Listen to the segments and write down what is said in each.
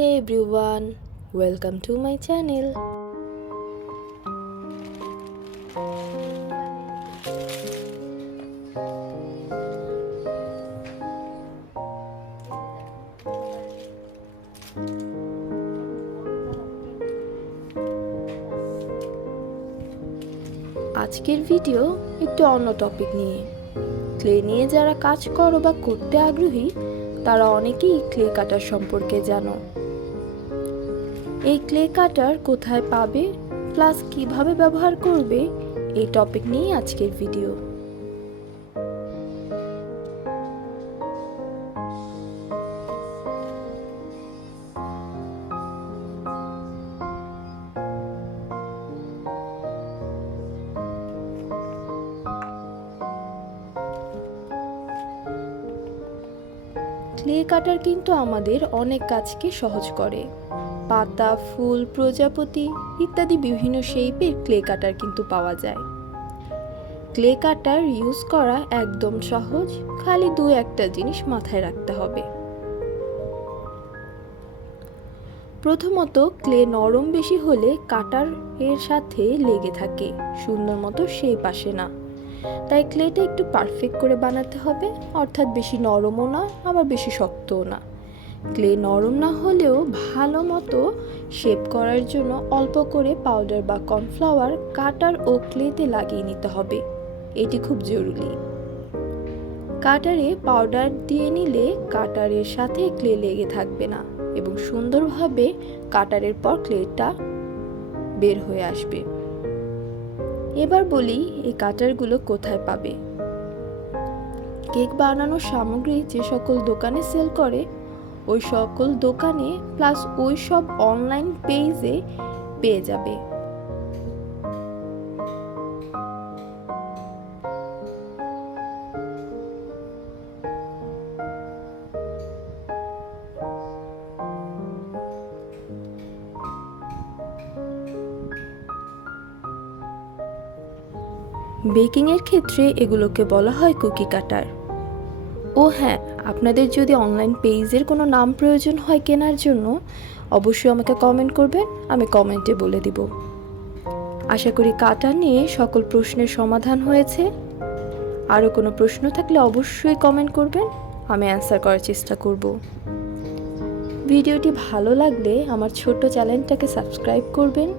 Hey everyone, welcome to my channel. আজকের video একটু অন্য টপিক নিয়ে। ক্লে নিয়ে যারা কাজ করো বা করতে আগ্রহী তারা অনেকেই ক্লে কাটার সম্পর্কে জানো। এই ক্লে কাটার কোথায় পাবে প্লাস কিভাবে ব্যবহার করবে এই টপিক নিয়ে আজকের ভিডিও। ক্লে কাটার কিন্তু আমাদের অনেক কাজকে সহজ করে। পাতা, ফুল, প্রজাপতি ইত্যাদি বিভিন্ন শেপের ক্লে কাটার কিন্তু পাওয়া যায়। ক্লে কাটার ইউজ করা একদম সহজ, খালি একটা জিনিস মাথায় রাখতে হবে। প্রথমত, ক্লে নরম বেশি হলে কাটার এর সাথে লেগে থাকে, সুন্দর মতো শেপ আসে না। তাই ক্লেটা একটু পারফেক্ট করে বানাতে হবে, অর্থাৎ বেশি নরমও না আবার বেশি শক্তও না। ক্লে নরম না হলেও ভালো মতো শেপ করার জন্য অল্প করে পাউডার বা কর্নফ্লাওয়ার কাটার ও ক্লেতে লাগিয়ে নিতে হবে, এটি খুব জরুরি। কাটারে পাউডার দিয়ে নিলে কাটারের সাথে ক্লে লেগে থাকবে না এবং সুন্দরভাবে কাটারের পর ক্লেটা বের হয়ে আসবে। এবার বলি এই কাটারগুলো কোথায় পাবে। কেক বানানোর সামগ্রী যে সকল দোকানে সেল করে ওই সকল দোকানে প্লাস ওই সব অনলাইন পেজে পেয়ে যাবে। বেকিংয়ের ক্ষেত্রে এগুলোকে বলা হয় কুকি কাটার। ও হ্যাঁ, আপনাদের যদি অনলাইন পেজের কোনো নাম প্রয়োজন হয় কেনার জন্য অবশ্যই আমাকে কমেন্ট করবেন, আমি কমেন্টে বলে দিব। আশা করি কাটার নিয়ে সকল প্রশ্নের সমাধান হয়েছে। আরও কোনো প্রশ্ন থাকলে অবশ্যই কমেন্ট করবেন, আমি অ্যান্সার করার চেষ্টা করব। ভিডিওটি ভালো লাগলে আমার ছোট্ট চ্যানেলটাকে সাবস্ক্রাইব করবেন।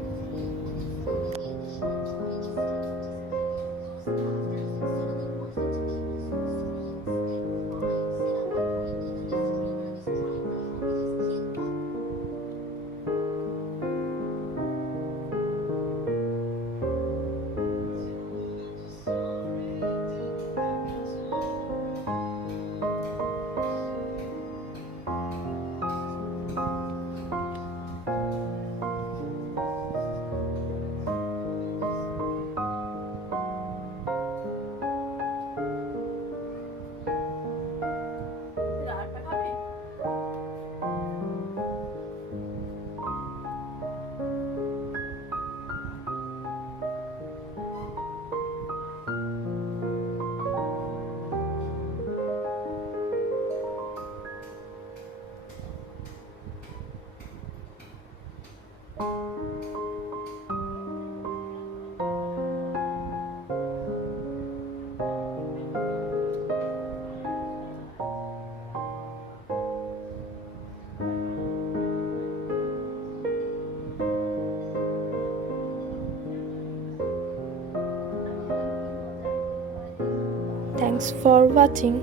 Thanks for watching.